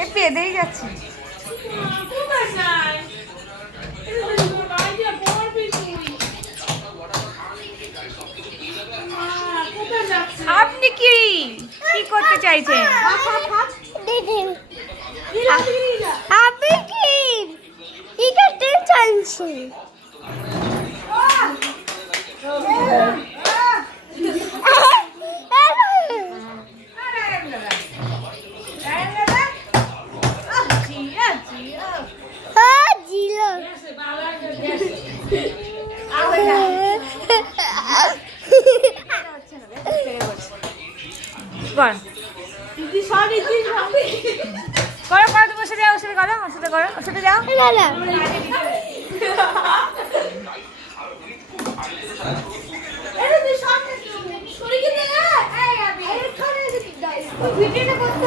এ পেদেই যাচ্ছে। আপনি কি কি করতে চাইছেন? আপনি কি করতে চাইছেন? করো করো, তুমি ওর সাথে যাও, ওর সাথে করো, ওর সাথে করো, ওর সাথে যাও। ভিডিওটা করতে